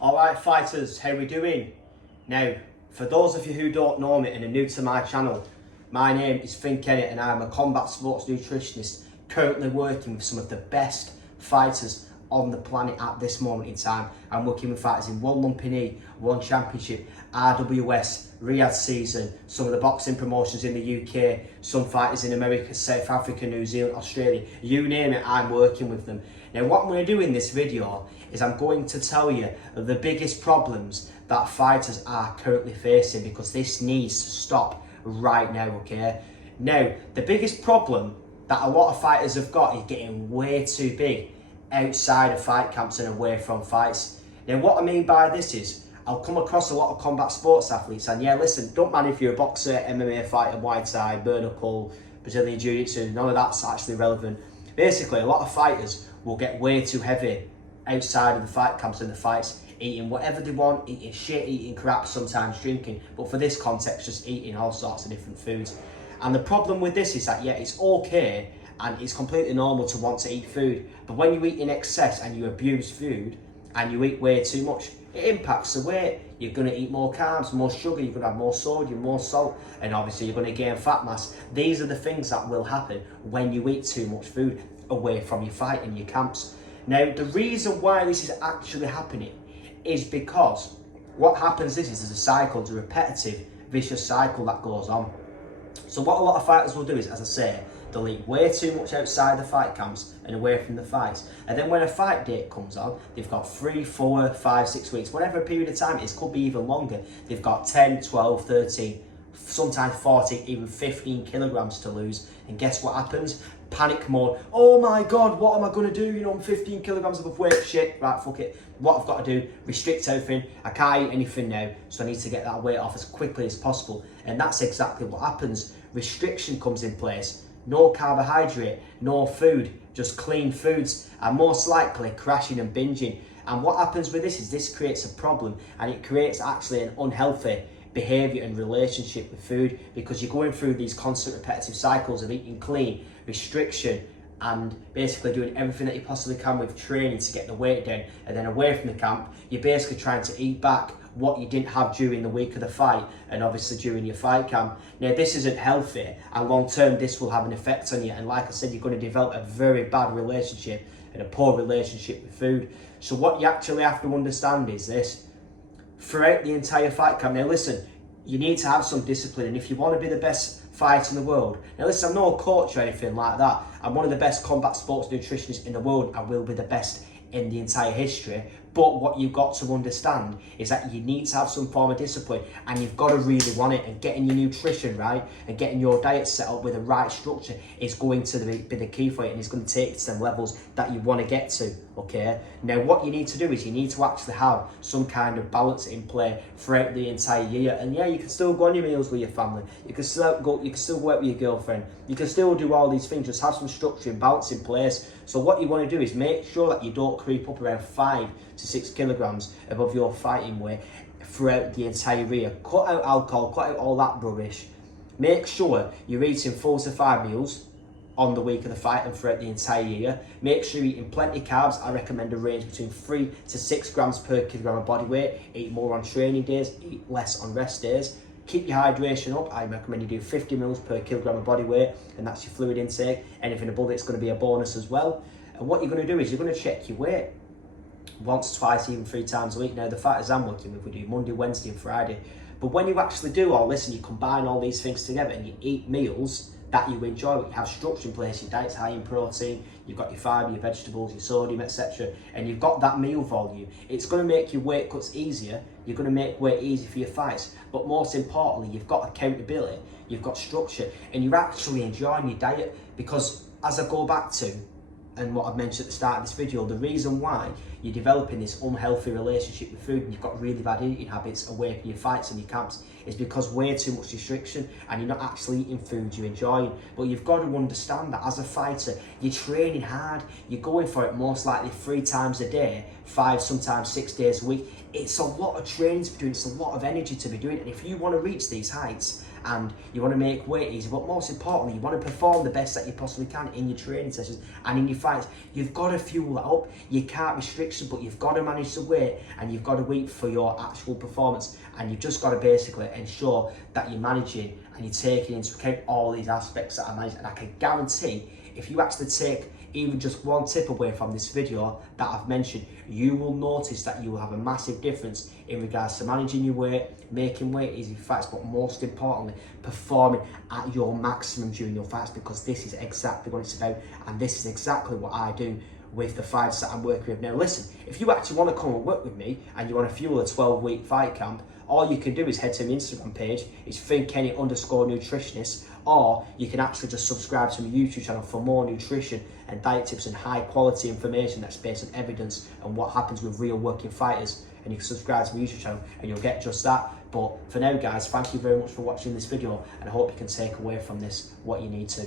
Alright fighters, how we doing? Now, for those of you who don't know me and are new to my channel, my name is Finn Kennett and I'm a combat sports nutritionist currently working with some of the best fighters on the planet at this moment in time. I'm working with fighters in One Lumpini, One Championship, RWS, Riyadh Season, some of the boxing promotions in the UK, some fighters in America, South Africa, New Zealand, Australia, you name it, I'm working with them. Now what I'm going to do in this video is I'm going to tell you the biggest problems that fighters are currently facing, because this needs to stop right now, okay? Now, the biggest problem that a lot of fighters have got is getting way too big outside of fight camps and away from fights. Now what I mean by this is, I'll come across a lot of combat sports athletes and yeah, listen, don't mind if you're a boxer, MMA fighter, Muay Thai, bare knuckle, Brazilian Jiu-Jitsu, none of that's actually relevant. Basically, a lot of fighters will get way too heavy outside of the fight camps and the fights, eating whatever they want, eating shit, eating crap, sometimes drinking, but for this context, just eating all sorts of different foods. And the problem with this is that, yeah, it's okay and it's completely normal to want to eat food, but when you eat in excess and you abuse food and you eat way too much, it impacts the weight. You're going to eat more carbs, more sugar, you're going to have more sodium, more salt, and obviously you're going to gain fat mass. These are the things that will happen when you eat too much food away from your fight and your camps. Now, the reason why this is actually happening is because what happens is there's a cycle, it's a repetitive, vicious cycle that goes on. So what a lot of fighters will do is, as I say, they'll eat way too much outside the fight camps and away from the fights. And then when a fight date comes on, they've got 3, 4, 5, 6 weeks, whatever period of time it is, could be even longer. They've got 10, 12, 13, sometimes 14, even 15 kilograms to lose. And guess what happens? Panic mode. Oh my God, what am I going to do? You know, I'm 15 kilograms above weight. Shit, right, fuck it. What I've got to do, restrict everything. I can't eat anything now, so I need to get that weight off as quickly as possible. And that's exactly what happens. Restriction comes in place. No carbohydrate, no food, just clean foods, and most likely crashing and binging. And what happens with this is this creates a problem, and it creates actually an unhealthy behaviour and relationship with food, because you're going through these constant repetitive cycles of eating clean, restriction, and basically doing everything that you possibly can with training to get the weight down, and then away from the camp you're basically trying to eat back what you didn't have during the week of the fight and obviously during your fight camp. Now this isn't healthy, and long term this will have an effect on you, and like I said, you're going to develop a very bad relationship and a poor relationship with food. So what you actually have to understand is this: throughout the entire fight camp, now listen, you need to have some discipline, and if you want to be the best fighter in the world, now listen, I'm no coach or anything like that, I'm one of the best combat sports nutritionists in the world, I will be the best in the entire history. But what you've got to understand is that you need to have some form of discipline, and you've got to really want it, and getting your nutrition right and getting your diet set up with the right structure is going to be the key for it, and it's going to take you to some levels that you want to get to, okay? Now what you need to do is you need to actually have some kind of balance in play throughout the entire year. And yeah, you can still go on your meals with your family, you can still go out with your girlfriend, you can still do all these things, just have some structure and balance in place. So what you want to do is make sure that you don't creep up around 5 to 6 kilograms above your fighting weight throughout the entire year. Cut out alcohol, cut out all that rubbish. Make sure you're eating 4 to 5 meals on the week of the fight and throughout the entire year. Make sure you're eating plenty of carbs. I recommend a range between 3 to 6 grams per kilogram of body weight. Eat more on training days, eat less on rest days. Keep your hydration up. I recommend you do 50 mils per kilogram of body weight, and that's your fluid intake. Anything above it's going to be a bonus as well. And what you're going to do is you're going to check your weight once, twice, even 3 times a week. Now the fighters I'm working with, we do Monday, Wednesday and Friday. But when you actually do all this and you combine all these things together and you eat meals that you enjoy, you have structure in place, your diet's high in protein, you've got your fibre, your vegetables, your sodium, etc., and you've got that meal volume, it's going to make your weight cuts easier, you're going to make weight easy for your fights, but most importantly, you've got accountability, you've got structure, and you're actually enjoying your diet. Because as I go back to, and what I've mentioned at the start of this video, the reason why you're developing this unhealthy relationship with food and you've got really bad eating habits away from your fights and your camps is because way too much restriction, and you're not actually eating food you're enjoying. But you've got to understand that as a fighter, you're training hard, you're going for it most likely 3 times a day, 5, sometimes 6 days a week. It's a lot of training to be doing, it's a lot of energy to be doing, and if you want to reach these heights and you want to make weight easy, but most importantly, you want to perform the best that you possibly can in your training sessions and in your fights, you've got to fuel that up. You can't restrict restriction, but you've got to manage the weight and you've got to eat for your actual performance, and you've just got to basically ensure that you're managing and you're taking into account all these aspects that I manage. And I can guarantee if you actually take even just one tip away from this video that I've mentioned, you will notice that you will have a massive difference in regards to managing your weight, making weight easy fights, but most importantly, performing at your maximum during your fights, because this is exactly what it's about, and this is exactly what I do with the fights that I'm working with. Now listen, if you actually want to come and work with me and you want to fuel a 12-week fight camp, all you can do is head to my Instagram page. It's FinnKenny_nutritionist, or you can actually just subscribe to my YouTube channel for more nutrition and diet tips and high quality information that's based on evidence and what happens with real working fighters. And you can subscribe to my YouTube channel and you'll get just that. But for now guys, thank you very much for watching this video, and I hope you can take away from this what you need to.